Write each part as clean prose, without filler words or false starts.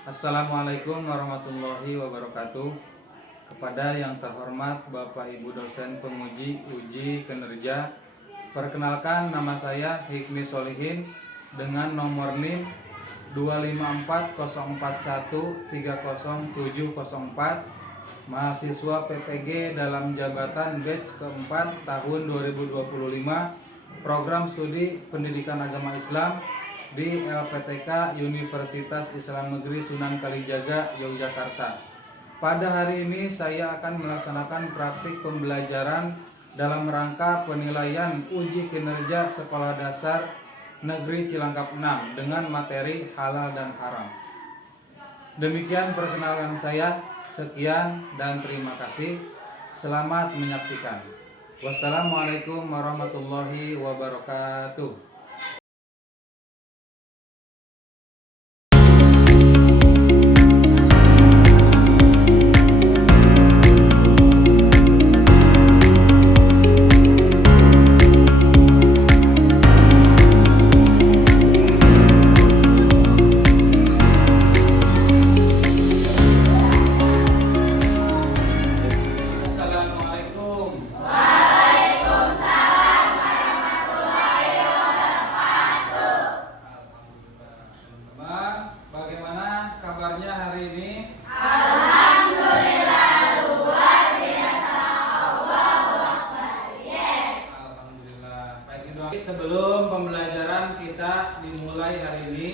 Assalamualaikum warahmatullahi wabarakatuh. Kepada yang terhormat Bapak Ibu dosen penguji uji kinerja, perkenalkan nama saya Hikmi Solihin dengan nomor NIM 25404130704, mahasiswa PPG dalam jabatan batch keempat tahun 2025, program studi pendidikan agama Islam di LPTK Universitas Islam Negeri Sunan Kalijaga, Yogyakarta. Pada hari ini saya akan melaksanakan praktik pembelajaran dalam rangka penilaian uji kinerja Sekolah Dasar Negeri Cilangkap 6 dengan materi halal dan haram. Demikian perkenalan saya. Sekian dan terima kasih. Selamat menyaksikan. Wassalamualaikum warahmatullahi wabarakatuh. Bagaimana kabarnya hari ini? Alhamdulillah luar biasa. Allahu Akbar. Yes. Alhamdulillah. Baik, doa. Sebelum pembelajaran kita dimulai hari ini,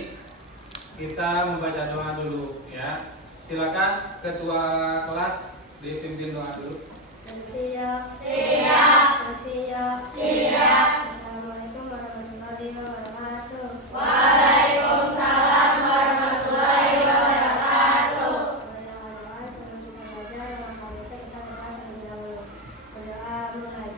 kita membaca doa dulu ya. Silakan ketua kelas dipimpin doa dulu. Siap. Siap. Siap. Siap. Assalamualaikum warahmatullahi wabarakatuh. Waalaikumsalam warahmatullahi wabarakatuh. Berdoa sebelum kita belajar, maka kita berdoa terlebih dahulu. Berdoa mulai.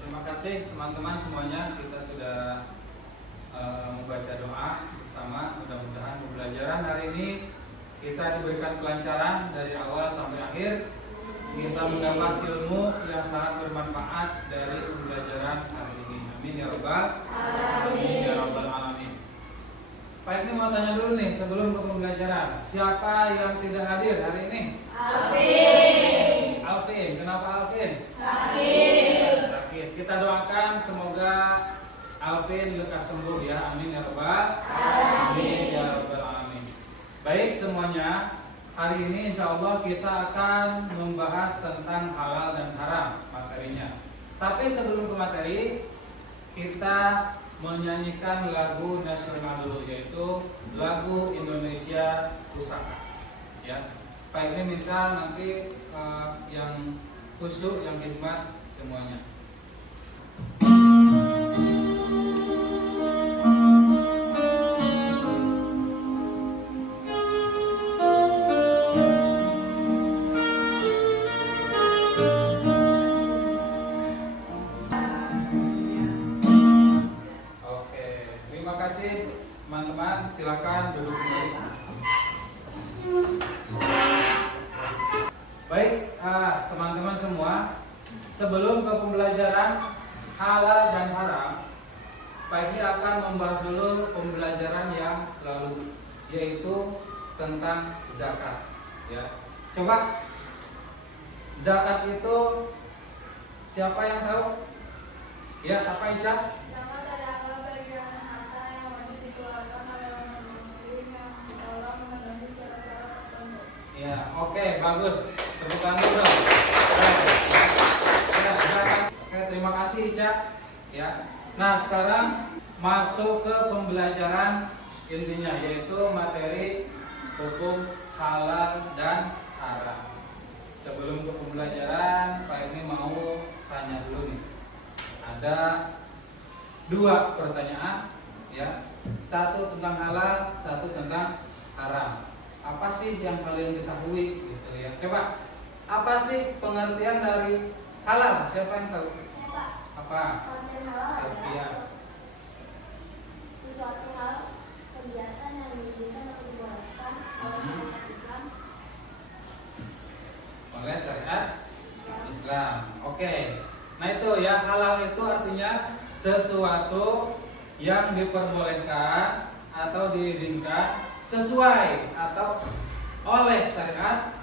Terima kasih teman-teman semuanya. Kita sudah membaca doa bersama. Mudah-mudahan pembelajaran hari ini kita diberikan kelancaran dari awal sampai akhir. Kita mendapat ilmu yang sangat bermanfaat dari pembelajaran hari ini. Amin ya rabbal alamin. Ya rabbal alamin. Baik, ini mau tanya dulu nih sebelum ke pembelajaran. Siapa yang tidak hadir hari ini? Alvin. Alvin. Kenapa Alvin? Sakit. Sakit. Kita doakan semoga Alvin lekas sembuh ya. Amin ya rabbal alamin. Ya rabbal alamin. Baik semuanya. Hari ini insya Allah kita akan membahas tentang halal dan haram materinya. Tapi sebelum ke materi, kita menyanyikan lagu nasional dulu, yaitu lagu Indonesia Pusaka. Ya, Pak ini minta nanti yang khusyuk, yang khidmat semuanya. Terima kasih teman-teman, silakan duduk kembali. Baik, teman-teman semua, sebelum ke pembelajaran halal dan haram, Pak ini akan membahas dulu pembelajaran yang lalu, yaitu tentang zakat. Ya, coba zakat itu siapa yang tahu? Ya, apa Ica? Zakat adalah bagian harta yang wajib dikeluarkan oleh orang muslim yang telah memenuhi syarat-syarat tertentu. Ya, oke, bagus. Tepuk tangan dulu dong. Ya, zakat. Oke, terima kasih Ica. Ya. Nah, sekarang masuk ke pembelajaran intinya, yaitu materi hukum halal dan haram. Sebelum ke pembelajaran, Pak ini mau tanya dulu nih. Ada dua pertanyaan ya. Satu tentang halal, satu tentang haram. Apa sih yang kalian ketahui gitu ya? Coba, apa sih pengertian dari halal? Siapa yang tahu? Apa? Tasbih. Sesuatu hal kegiatan yang diizinkan atau dibolehkan oleh syariat Islam. Oleh syariat Islam. Oke. Nah itu ya, halal itu artinya sesuatu yang diperbolehkan atau diizinkan sesuai atau oleh syariat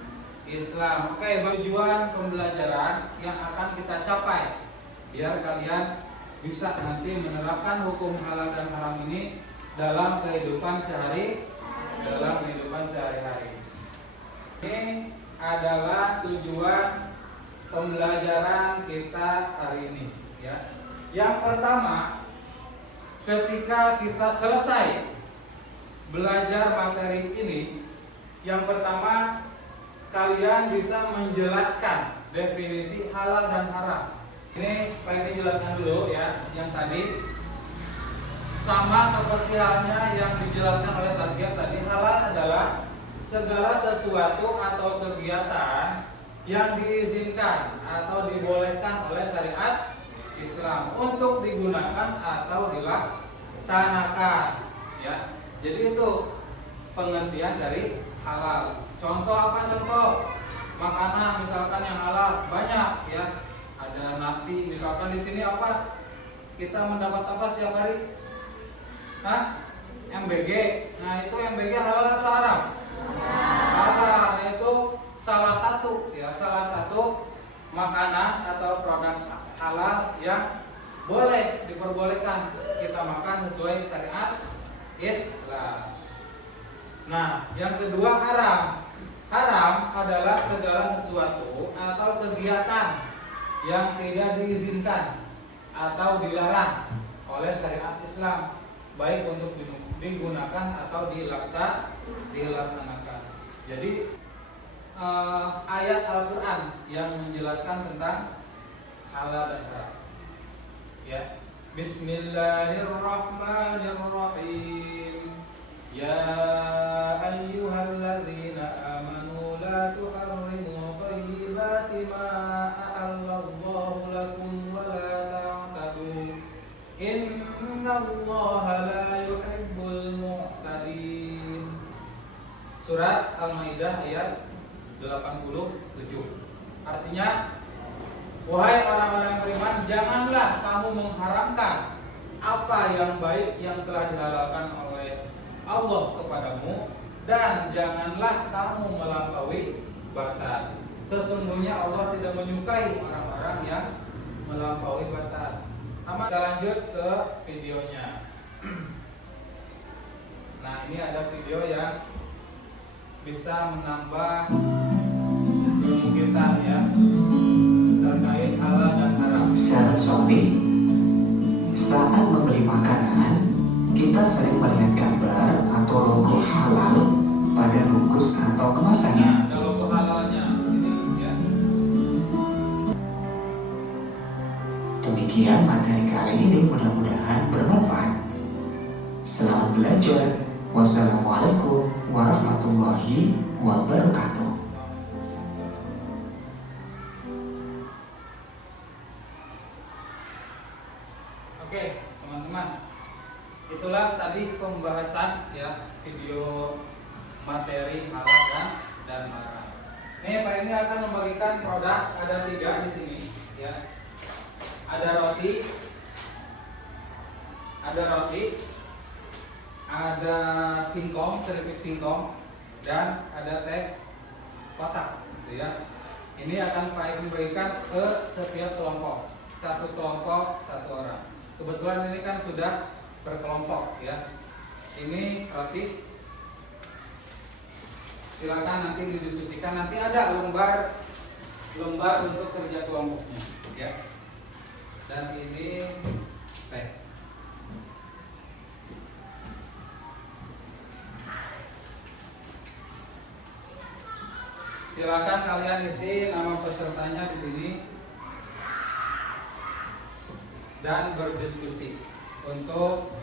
Islam. Oke, tujuan pembelajaran yang akan kita capai biar kalian bisa nanti menerapkan hukum halal dan haram ini dalam kehidupan sehari-hari. Ini adalah tujuan pembelajaran kita hari ini ya. Yang pertama, ketika kita selesai belajar materi ini, yang pertama kalian bisa menjelaskan definisi halal dan haram. Ini pengen dijelaskan dulu ya, yang tadi sama seperti halnya yang dijelaskan oleh Tasya tadi. Halal adalah segala sesuatu atau kegiatan yang diizinkan atau dibolehkan oleh syariat Islam untuk digunakan atau dilaksanakan ya. Jadi itu pengertian dari halal. Contoh apa contoh? Makanan misalkan yang halal banyak ya. Ada nasi misalkan di sini apa? Kita mendapat apa setiap hari? Hah? MBG. Nah, itu MBG halal atau haram? Halal. Itu salah satu makanan atau produk halal yang boleh diperbolehkan kita makan sesuai syariat Islam. Nah, yang kedua haram. Haram adalah segala sesuatu atau kegiatan yang tidak diizinkan atau dilarang oleh syariat Islam, baik untuk digunakan atau dilaksanakan. Jadi ayat Al-Quran yang menjelaskan tentang halal dan haram ya. Bismillahirrahmanirrahim. Ya ayyuhalladzina amanu la tuharrimu thayyibati ma ahallallahu lakum wa la ta'tadu innallaha la yuhibbul mu'tadin. Surat Al-Maidah ayat 87. Artinya, wahai orang-orang beriman, janganlah kamu mengharamkan apa yang baik yang telah dihalalkan oleh Allah kepadamu, dan janganlah kamu melampaui batas. Sesungguhnya Allah tidak menyukai orang-orang yang melampaui batas. Sama, kita lanjut ke videonya. Nah, ini ada video yang bisa menambah ilmu kita ya terkait halal dan haram. Sahabat suami, saat membeli makanan, kita sering melihat gambar atau logo halal pada bungkus atau kemasannya. Ada logo halalnya ini ya. Demikian materi kali ini mudah-mudahan bermanfaat. Selamat belajar. Wassalamualaikum warahmatullahi wabarakatuh. Oke, teman-teman. Itulah tadi pembahasan ya video materi halal dan haram. Nih, Pak ini akan membagikan produk, ada 3 di sini ya. Ada roti, ada singkong, keripik singkong, dan ada teh kotak, gitu ya. Ini akan Pak berikan ke setiap kelompok, satu kelompok satu orang. Kebetulan ini kan sudah berkelompok ya. Ini roti, silakan nanti didiskusikan. Nanti ada lembar untuk kerja kelompoknya ya. Dan ini teh. Silakan kalian isi nama pesertanya di sini dan berdiskusi untuk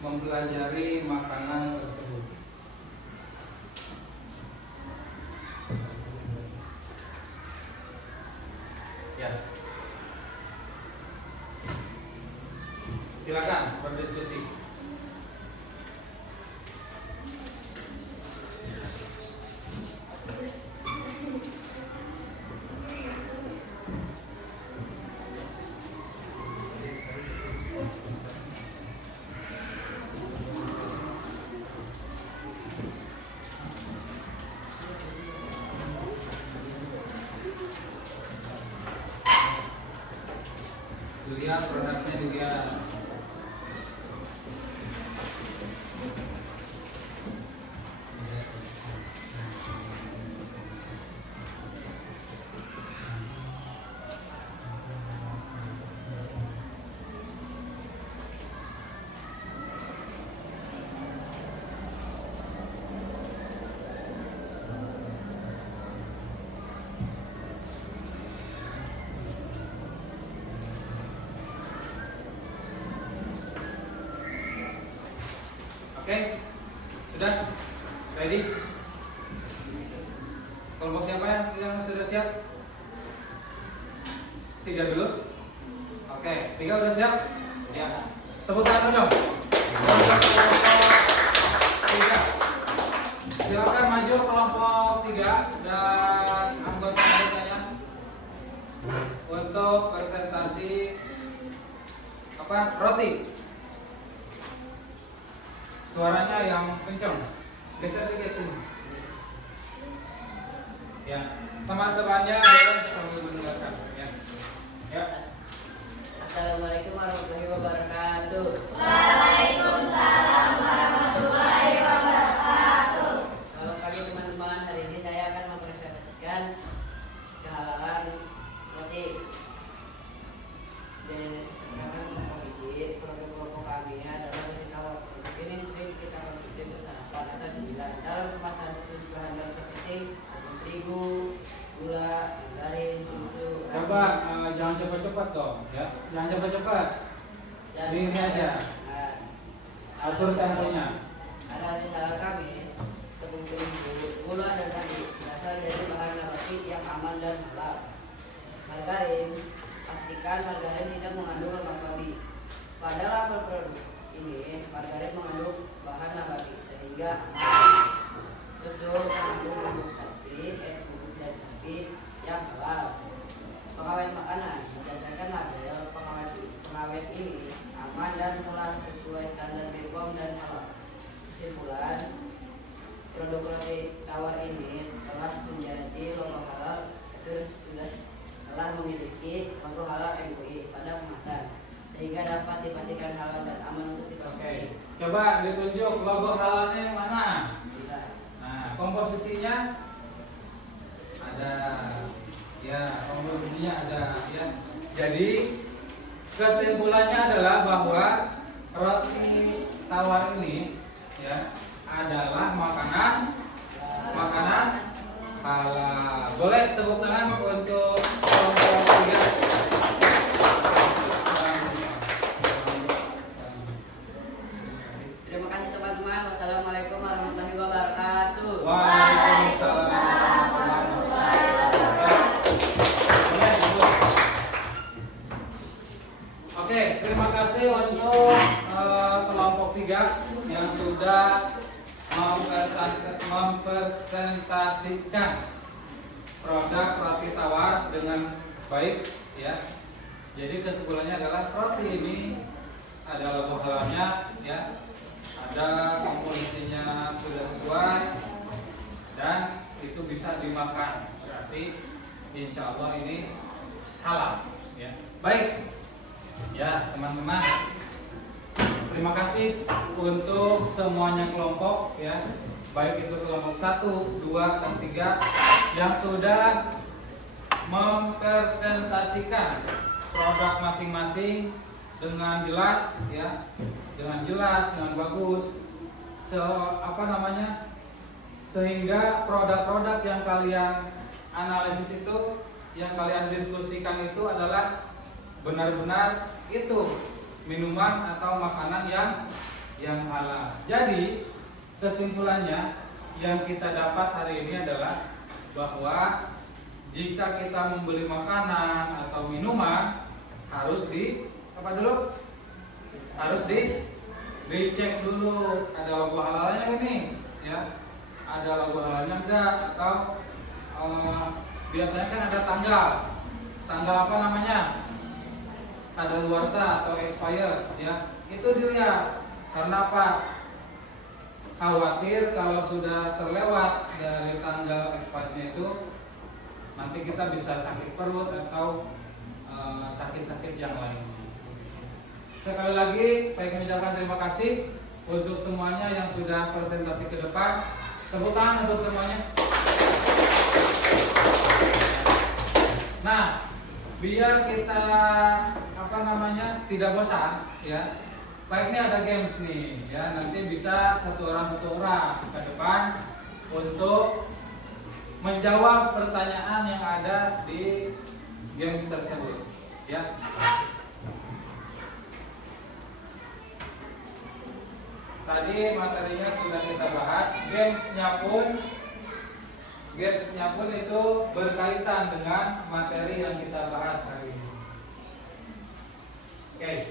mempelajari makanan tersebut. Ya. Silakan berdiskusi. Dilihat produknya, dilihat. Oke, sudah ready? Kelompok siapa yang sudah siap? 3 dulu. Oke, 3 udah siap? Ya. Tepuk tangan dong. Kelompok 3. Silakan maju kelompok 3 dan anggota-anggotanya untuk presentasi roti. Suaranya yang kencang, geser dikit sini. Ya, teman-temannya boleh sambil mendengarkan. Ya. Ya. Assalamualaikum warahmatullahi wabarakatuh. Waalaikumsalam warahmatullahi wabarakatuh. Kalau pagi teman-teman, hari ini saya akan mempresentasikan kehalalan roti. Dan sekarang komposisi produk kelompok kami adalah roti tawar. Ini sering kita konsumsi bersama atau dibilang dalam kemasan bahan seperti terigu, gula, margarin, susu. Coba jangan cepat-cepat dong, ya. Jangan cepat-cepat. Ini aja. Atur temponya. Ada hasil salah kami, tepung terigu, gula dan tadi berasal dari bahan nabati yang aman dan halal. Margarin, pastikan margarin tidak mengandung lemak babi. Pada label produk ini, margarin mengandung bahan nabati sehingga aman. Susu mengandung bubuk sapi, bubuk dari sapi yang halal. Pengawet makanan berdasarkan label pengawet ini aman dan telah sesuai standar BPOM dan halal. Kesimpulan, produk roti tawar ini telah menjadi logo halal, terus telah memiliki logo halal MUI pada kemasan sehingga dapat dipastikan halal dan aman untuk dikonsumsi. Coba ditunjuk logo halalnya yang mana? Nah, komposisinya ada. Ya, komposisinya ada. Ya. Jadi kesimpulannya adalah bahwa roti tawar ini ya adalah makanan halal. Boleh tepuk tangan untuk kelompok 3. Terima kasih teman-teman. Wassalamualaikum warahmatullahi wabarakatuh. Waalaikumsalam. Oke, terima kasih untuk kelompok 3 yang sudah mempresentasikan produk roti tawar dengan baik ya. Jadi kesimpulannya adalah roti ini ada logo halalnya ya. Ada komposisinya sudah sesuai dan itu bisa dimakan. Berarti insya Allah ini halal ya. Baik. Ya, teman-teman. Terima kasih untuk semuanya kelompok ya. Baik itu kelompok 1, 2, dan 3 yang sudah mempresentasikan produk masing-masing dengan jelas ya. Dengan jelas, dengan bagus. Sehingga produk-produk yang kalian analisis itu, yang kalian diskusikan itu adalah benar-benar itu minuman atau makanan yang yang halal. Jadi kesimpulannya yang kita dapat hari ini adalah bahwa jika kita membeli makanan atau minuman harus apa dulu? Harus dicek dulu ada logo halalnya ini, ya. Ada logo halalnya enggak, atau biasanya kan ada tanggal apa namanya? Kadaluarsa atau expired, ya. Itu dilihat. Karena apa? Khawatir kalau sudah terlewat dari tanggal expirednya itu nanti kita bisa sakit perut atau sakit-sakit yang lainnya. Sekali lagi, baik mengucapkan terima kasih untuk semuanya yang sudah presentasi ke depan. Tepuk tangan untuk semuanya. Nah, biar kita tidak bosan, ya. Baik, ini ada games nih, ya. Nanti bisa satu orang ke depan untuk menjawab pertanyaan yang ada di games tersebut, ya. Tadi materinya sudah kita bahas. Gamesnya pun itu berkaitan dengan materi yang kita bahas hari ini. Oke.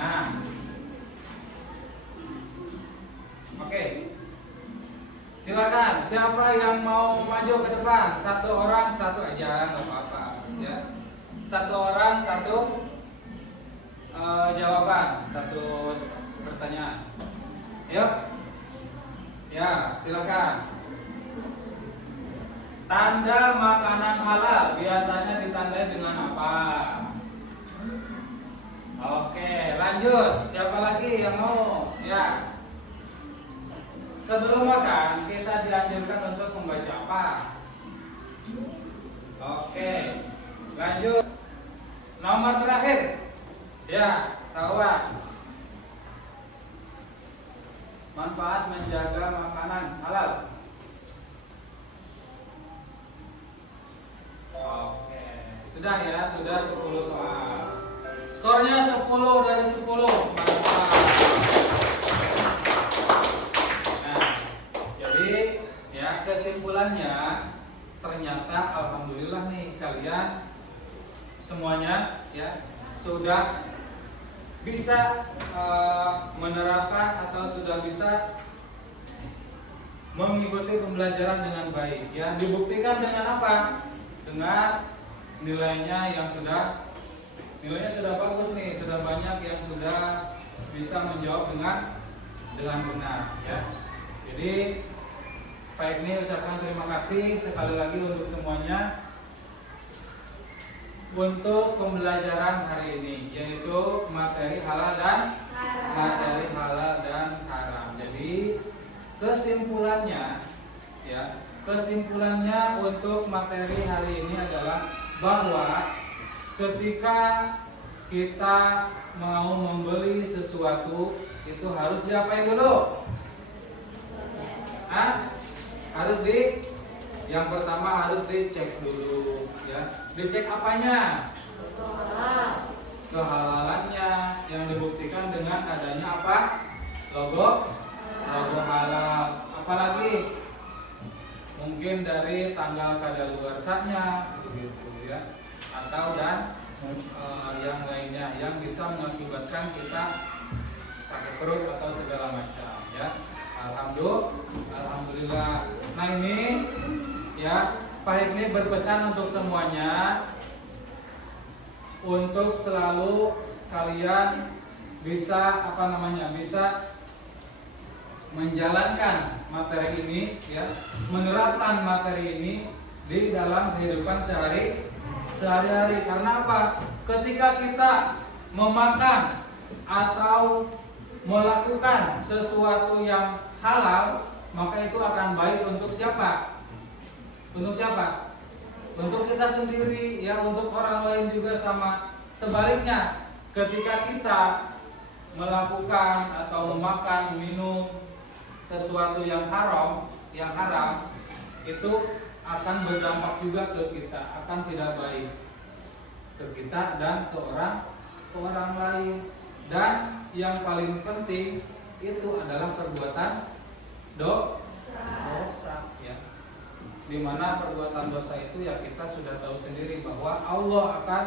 Nah, oke. Silakan, siapa yang mau maju ke depan? Satu orang, satu aja, nggak apa-apa, ya. Satu orang, satu jawaban, satu pertanyaan. Ayo, ya, silakan. Tanda makanan halal biasanya ditandai dengan apa? Oke, lanjut. Siapa lagi yang mau? Ya. Sebelum makan, kita dianjurkan untuk membaca apa? Oke, lanjut. Nomor terakhir. Ya, Salwa. Manfaat menjaga makanan halal. Oke, sudah ya, sudah 10 soal. Skornya 10 dari 10. Mantap. Kesimpulannya ternyata alhamdulillah nih kalian semuanya ya sudah bisa menerapkan atau sudah bisa mengikuti pembelajaran dengan baik ya. Dibuktikan dengan apa? Dengan nilainya sudah bagus nih, sudah banyak yang sudah bisa menjawab dengan benar ya. Jadi baik, ini ucapkan terima kasih sekali lagi untuk semuanya untuk pembelajaran hari ini, yaitu materi halal dan haram. Jadi kesimpulannya untuk materi hari ini adalah bahwa ketika kita mau membeli sesuatu itu harus diapain dulu? Yang pertama harus dicek dulu ya. Dicek apanya? Kehalalannya, yang dibuktikan dengan adanya apa? Logo halal. Apalagi mungkin dari tanggal kadaluarsanya begitu ya. Atau yang lainnya yang bisa mengakibatkan kita sakit perut atau segala macam ya. Alhamdulillah. Nah ini ya, Pak Hikmi berpesan untuk semuanya untuk selalu kalian bisa bisa menjalankan materi ini ya, menerapkan materi ini di dalam kehidupan sehari-hari. Karena apa? Ketika kita memakan atau melakukan sesuatu yang halal, maka itu akan baik untuk siapa? Untuk kita sendiri ya, untuk orang lain juga sama. Sebaliknya, ketika kita melakukan atau memakan, minum sesuatu yang haram, itu akan berdampak juga ke kita, akan tidak baik ke kita dan ke orang lain. Dan yang paling penting itu adalah perbuatan dosa ya. Dimana perbuatan dosa itu ya kita sudah tahu sendiri bahwa Allah akan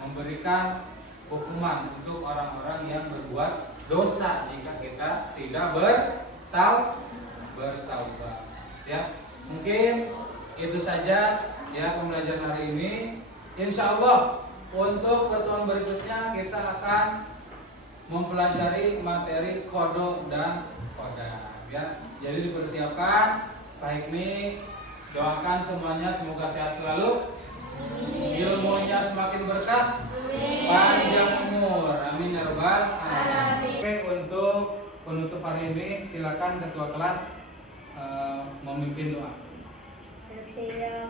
memberikan hukuman untuk orang-orang yang berbuat dosa jika kita tidak bertaubat ya. Mungkin itu saja ya pembelajaran hari ini. Insya Allah untuk pertemuan berikutnya kita akan mempelajari materi qada dan qadar ya. Jadi dipersiapkan. Pak Hikmi, doakan semuanya semoga sehat selalu, ilmunya semakin berkah, panjang umur, amin ya rabbal alamin. Oke, untuk penutup hari ini silakan ketua kelas memimpin doa. Siap.